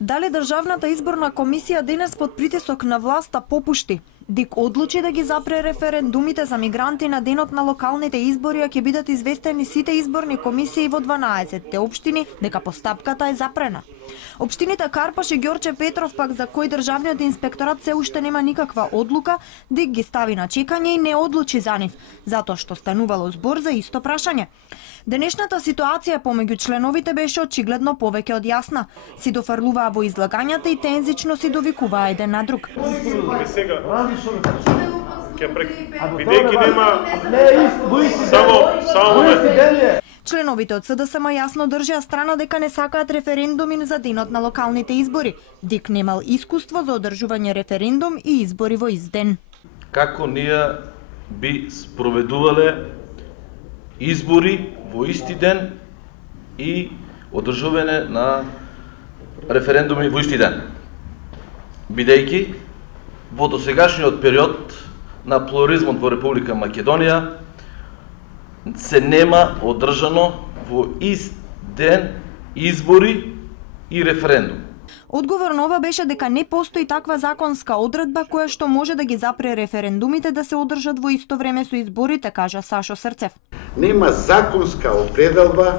Дали Државната изборна комисија денес под притисок на власта попушти? ДИК одлучи да ги запре референдумите за мигранти на денот на локалните избори, а ќе бидат известени сите изборни комисии во 12 општини дека постапката е запрена. Општините Карпаш и Ѓорче Петров пак за кои државниот инспекторат се уште нема никаква одлука, ДИК ги стави на чекање и не одлучи за нив, затоа што станувало збор за исто прашање. Денешната ситуација помеѓу членовите беше очигледно повеќе од јасна. Си дофрлуваа во излагањата и тензично си довикуваа еден на друг. Бидејќи нема Членовите од СДСМ јасно држеа страна дека не сакаат референдуми за денот на локалните избори. ДИК немал искуство за одржување референдум и избори во ист ден. Како ние би спроведувале избори во исти ден и одржување на референдуми во исти ден. Бидејќи во досегашниот период на плурализмот во Република Македонија се нема одржано во ист ден избори и референдум. Одговор на ова беше дека не постои таква законска одредба која што може да ги запре референдумите да се одржат во исто време со изборите, кажа Сашо Срцев. Нема законска одредба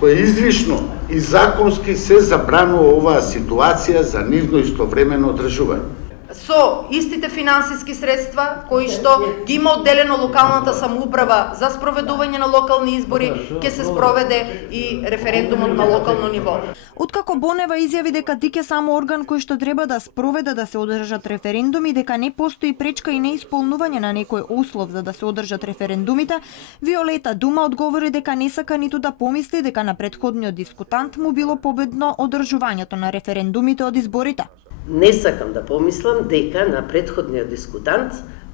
која изрично и законски се забранува оваа ситуација за нивно истовремено одржување. Со истите финансиски средства кои што ги има одделено локалната самоуправа за спроведување на локални избори, ќе се спроведе и референдумот на локално ниво. Откако Бонева изјави дека ДИК е само орган кој што треба да спроведе да се одржат референдуми, дека не постои пречка и неисполнување на некој услов за да се одржат референдумите, Виолета Дума одговори дека не сака ниту да помисли дека на претходниот дискутант му било победно одржувањето на референдумите од изборите. Не сакам да помислам дека на претходниот дискутант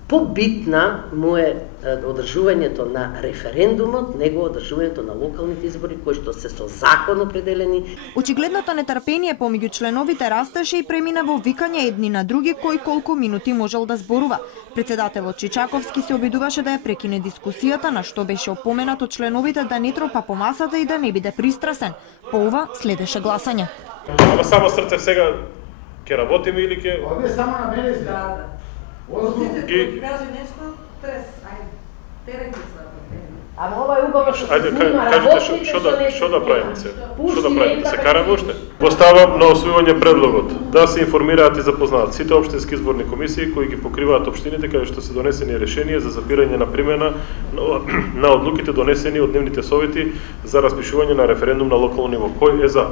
побитна му е одржувањето на референдумот, него одржувањето на локалните избори кои што се со закон определени. Очигледното нетрпение помеѓу членовите растеше и премина во викање едни на други кој колку минути можел да зборува. Председателот Чичаковски се обидуваше да ја прекине дискусијата, на што беше опоменат од членовите да не тропа по масата и да не биде пристрасен. По ова следеше гласање. Ама само Срцев сега ќе работиме или ќе... Овие само на мене Да. Ги... Кажи нешто, трес, ајде, терење се. Ама ова е убаво што Ајде, кажете што да правиме се? Што да правиме? Да се караме уште? Поставам на освојување предлогот да се информираат и запознаат сите општински изборни комисии кои ги покриваат општините каде што се донесени решенија за запирање на примена на одлуките донесени од дневните совети за распишување на референдум на локално ниво. Кој е за?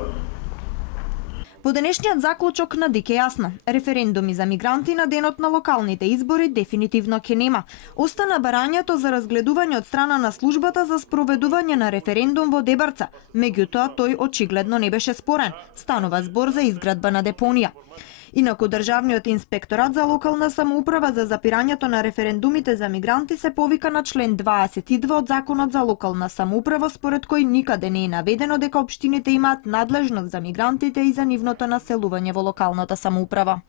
По денешниот заклучок на ДИК е јасно. Референдуми за мигранти на денот на локалните избори дефинитивно ќе нема. Остана барањето за разгледување од страна на службата за спроведување на референдум во Дебарца. Меѓутоа, тој очигледно не беше спорен. Станува збор за изградба на депонија. Инаку Државниот инспекторат за локална самоуправа за запирањето на референдумите за мигранти се повика на член 22 од Законот за локална самоуправа, според кој никаде не е наведено дека општините имаат надлежност за мигрантите и за нивното населување во локалната самоуправа.